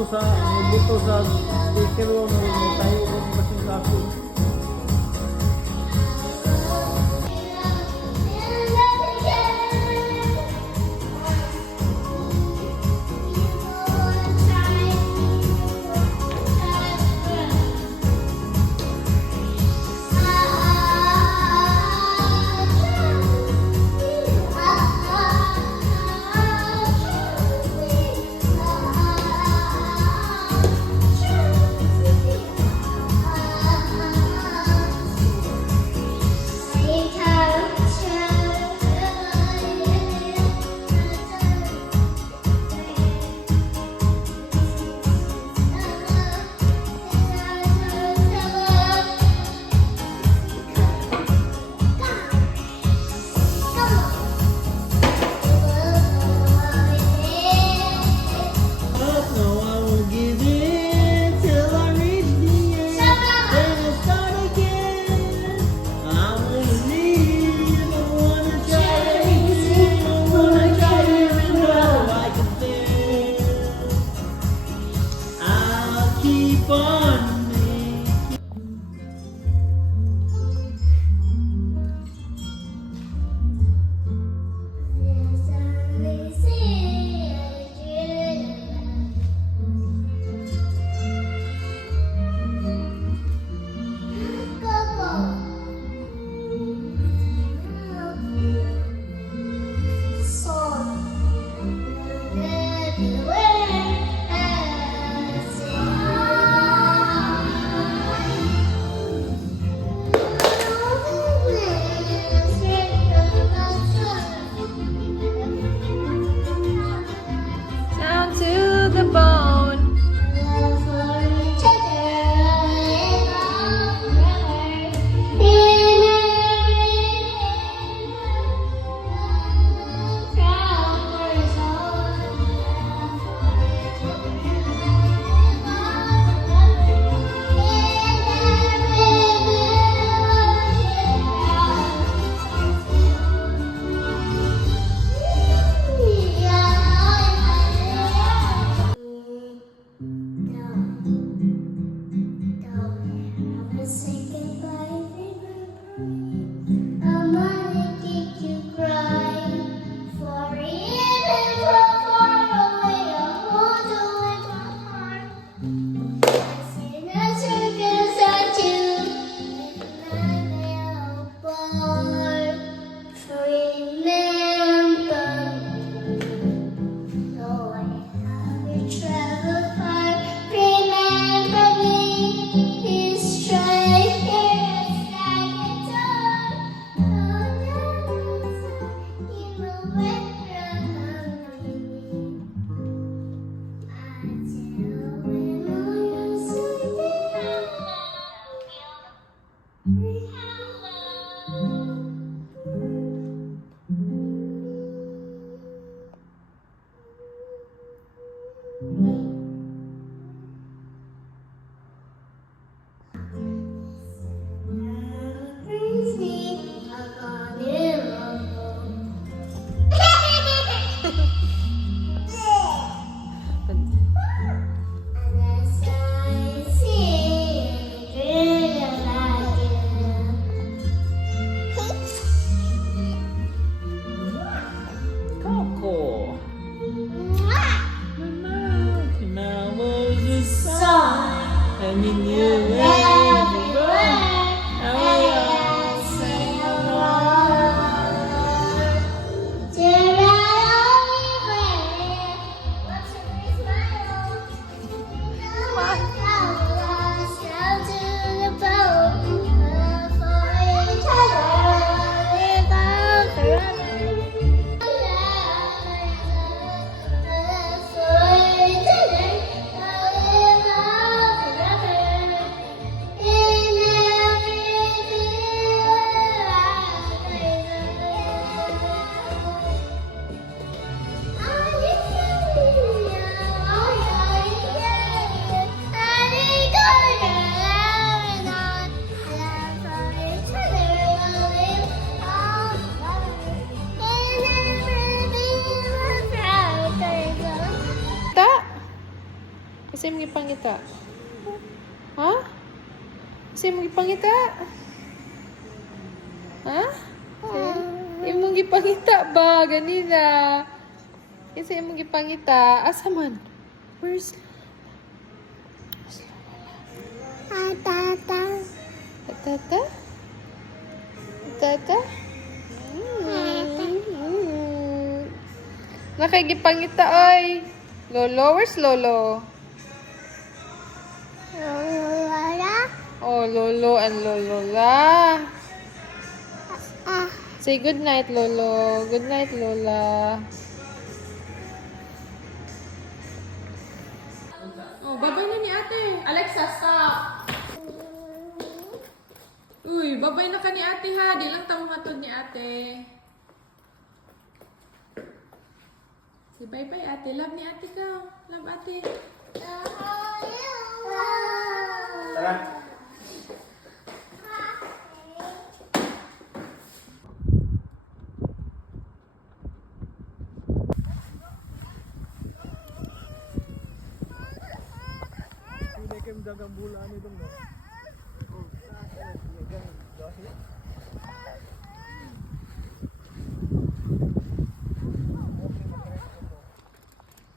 buto sa sticker mo tayo kung kasing kaso. Down to the bone. Kasi mo gipangita. Ha? Kasi mo gipangita. Ha? Imong gipangita ba ganina? Kasi imong gipangita. Asa man? Where's Tata? Tata? Tata? Nakagipangita ay. Lolo, where's Lolo? Oh, Lolo and Lolola. Say good night, Lolo. Good night, Lola. Oh, babay na ni ate. Alexa, stop. Uy, babay na ka ni ate ha. Di lang tamo matod ni ate. Say bye-bye ate. Love ni ate ka. Love ate. Tara. Hindi kayo dagang bulan ito mo.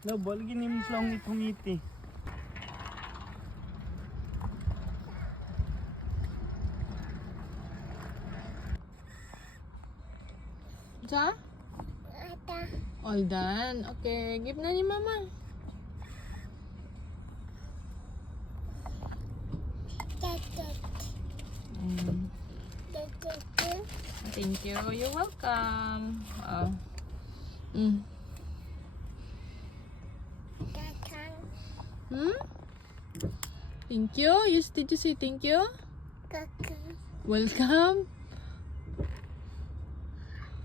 No, balgin ni flong itong iti. Ja? All done. Okay, give na ni mama. Thank you. You're welcome. Thank you. Did you say thank you? Welcome.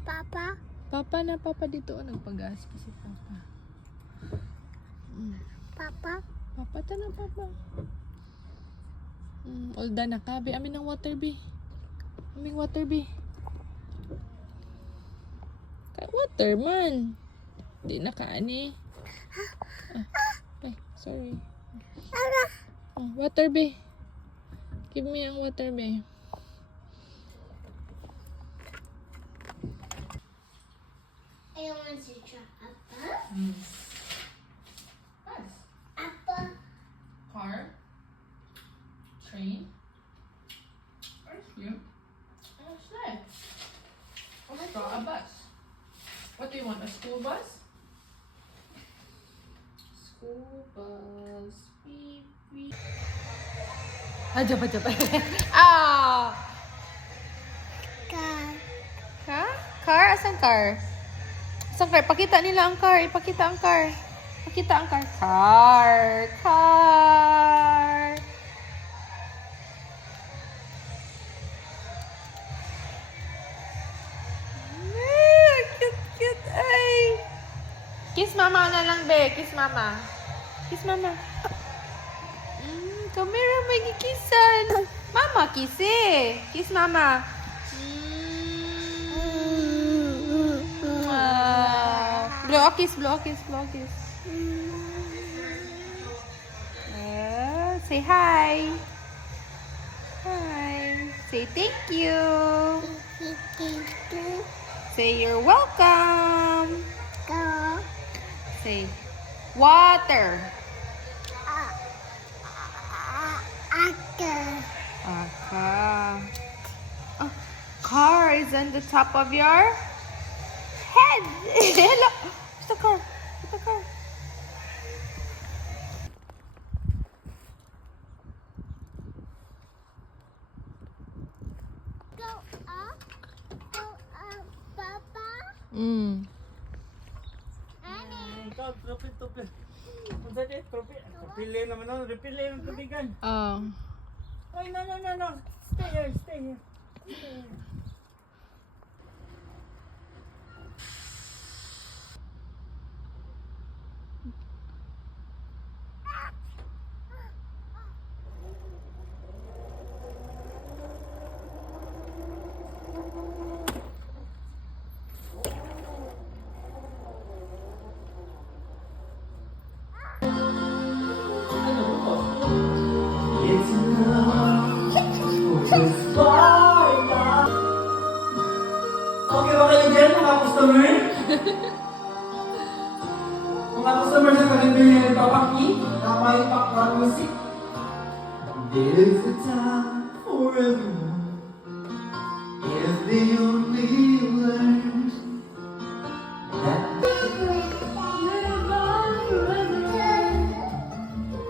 Papa, Papa na papa dito. Nagpagas pa si papa. Papa, Papa ta na papa. All done na ka. Be, amin ng water be. Aming water be. Water man. Di na kaani. Ay, sorry. Oh, water be. Give me ang water be. I want to try Papa. Nice. Papa, Car. Train. Ice cream. And a sled. Oh my god, a bus. What do you want? A school bus? School bus. Beep, beep. Jump. Ah! car, Car? Car? Asan car? Asan car? Pakita nila ang car. Ipakita ang car. Pakita ang car. Car. Cute. Ay. Kiss mama na lang, be. Kiss mama. Kiss mama. Kamera may gikisan. Mama, kiss eh. Kiss mama. Blow a kiss. Say hi. Hi. Say thank you. Say you're welcome. go, Say water. actor, Oh, car is on the top of your head. Hello. Where's the car? Where's the car? go up, Papa, Ikaw, tropi. Kung saan eh, tropi. Pili naman nun. Repili ng tubigan. Oh. Ay, no. Stay here. There's a time for everyone if they only learned that live on forever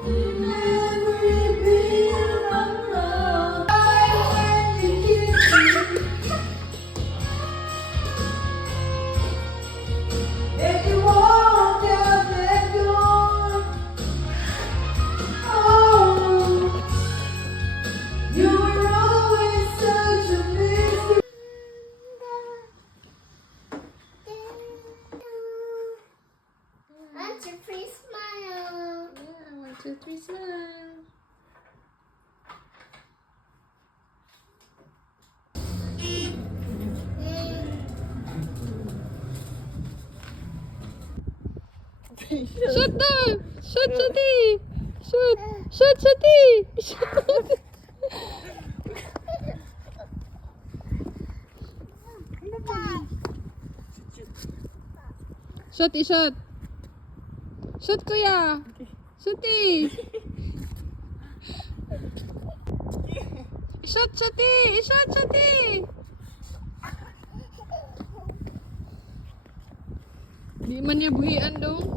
in every beat of love. If you walk out that door, oh, you were always such a mystery. 1, 2, 3, smile. Yeah, 1, 2, 3, smile. Shoot na! Shoot, Shooty! Shoot! Shoot, Shooty! Shoot! Shooty, shoot! Shoot, kuya! Shooty! Shoot, Shooty! Shoot, Shooty! Di man niya buhian dong.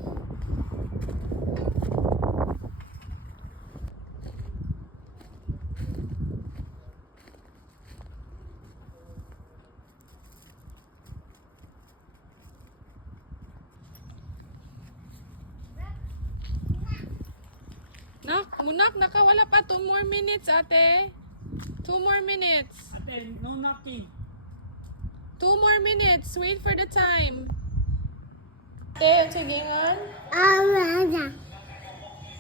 Munak, nakawala pa 2 more minutes, ate. 2 more minutes. Ate, no knocking. 2 more minutes. Wait for the time. Ate, sige nga. Alada.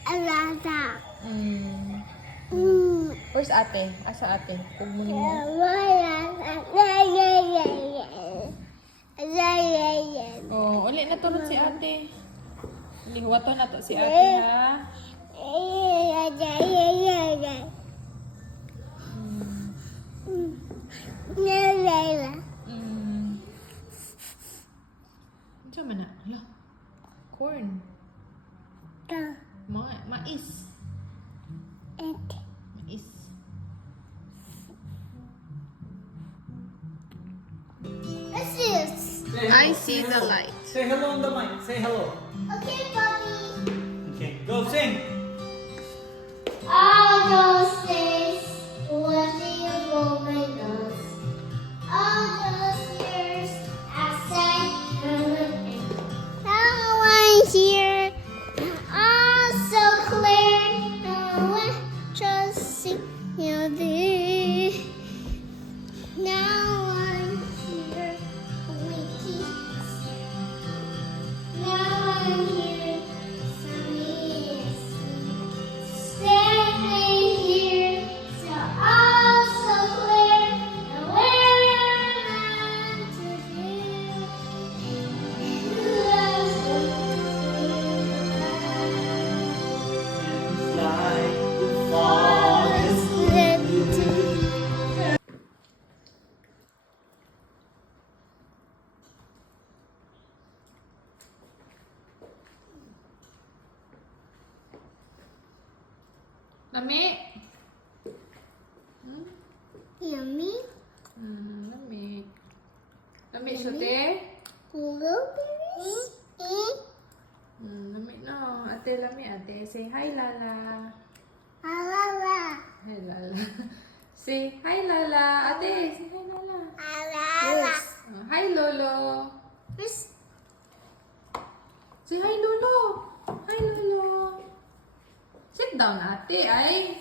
Alada. Where's ate? Asa ate? Pagmuni mo. Oh, uli na tulad si ate. Uli, huwato na to si ate, ha? Ano man na? Hala. Corn. Mais. Mais. I see the light. Say hello on the mic. Say hello. Okay, Bobby. Okay, go sing. All those days watching you roll my nose. All those years I sang and now I'm here. All so clear. Now I just see you there. Now I'm here. We kiss. Now I'm here. Sunny and standing here, so all so clear, and where am I to you? Like the forest. Lami? Yummy Lami. Lami siya, te? blueberries. Lami no. Ate, lami, ate. Say hi, Lala. Alala. Hi, Lala. Say hi, Lala. Ate, say hi, Lala. Alala. Hi, Lolo. Say hi, Lolo. Hi, Lolo. Sit down, ate. Ay.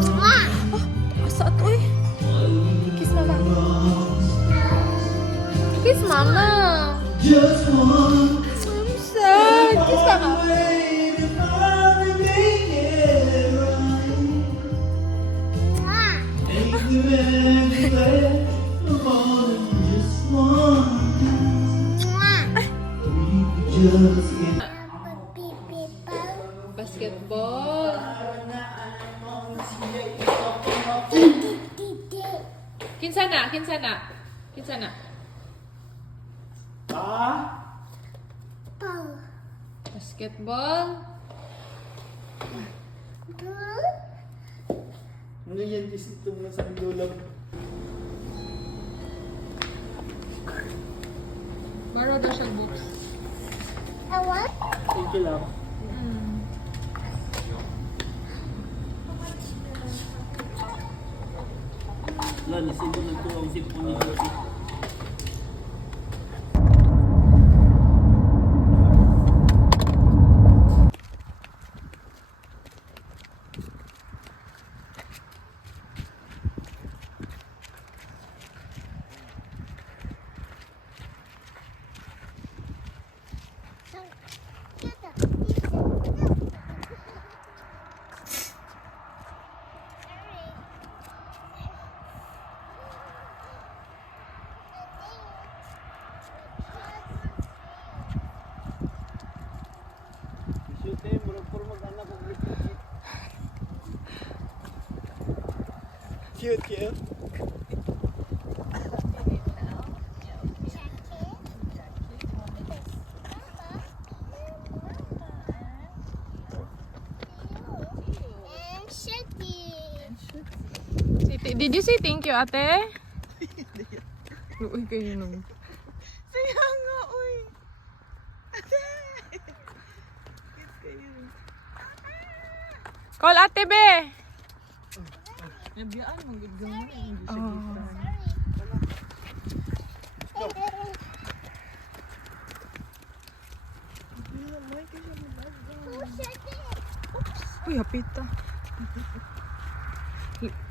Smile. Asa ito eh? Kiss mama. Kiss mama. Just one I'm sad. Kiss mama. way to finally make it right. Make the very best of more than just one. We could just get Basketball. Kinsa na? Kinsa na? Kitsa na. Ball. Basketball. Ball. Ano yan, isip ito mo sa lulam. Baro daw siya books. And what? Thank you lang. Wala, nasinto na ito ang sipon ni Jody. Shoot eh, murag puro mag-anak kong repeat. Cute, cute. And Shitty. Did you say thank you, ate? Uy, kayo nung. Kaya nga, uy. Call ate, be! Nabiyaan mo, good gamay. Hindi siya Oh. gitan. Who's Shitty? Uy, hapita.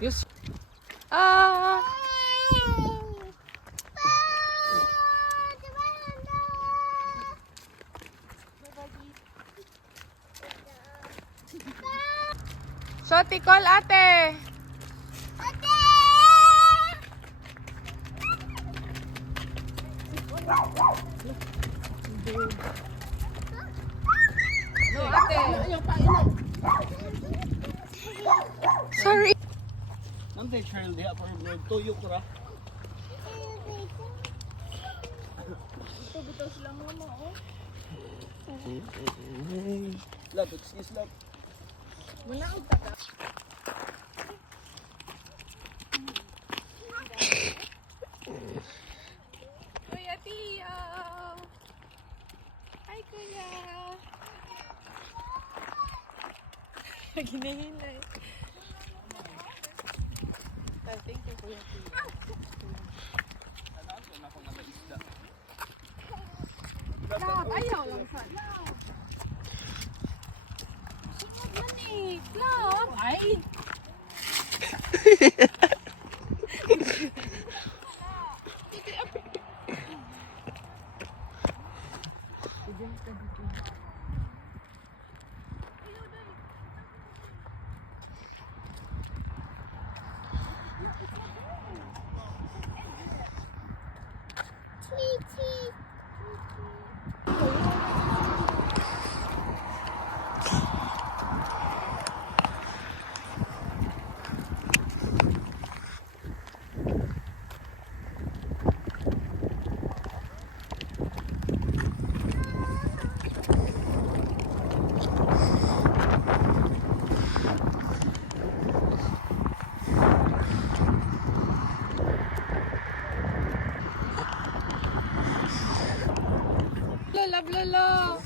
Yes. Ah! Shoti, call ate! No, ate. Sorry. Nanti child diha pero vlog tuyo ko ra. Love, excuse love. Kuya Tio! Hi, Kuya! Ginahinay. Thank you, Kuya Tio. Love, ayaw lang sa love. Sunod man eh. Love, ay! Tweety. Love, lolo!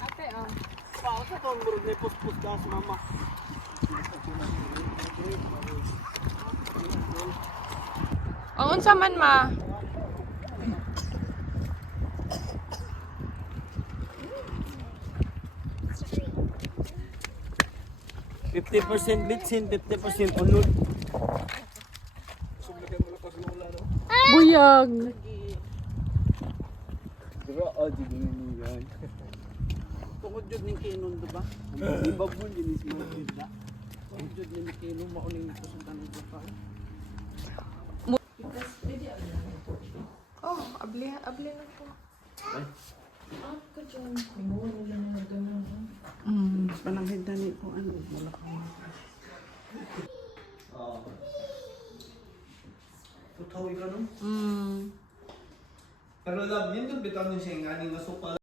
Ate, oh. Pa sa tong murag na puspus ka sa mama. Ang unsa man ma? %50 bitsin, 50% unod. Buyag! Diba? Oh, di ba yan? Tungod yun ng kinon, diba? Ibabon yun is mga bida. Tungod yun ng kinon, mauling nito sa tanong diba? Oh, abli na po. Pananghindan ni ko, ano, wala ka. Kawi ka no? Mm. Pero love, nindot bitaw niyo siya nga ning masukal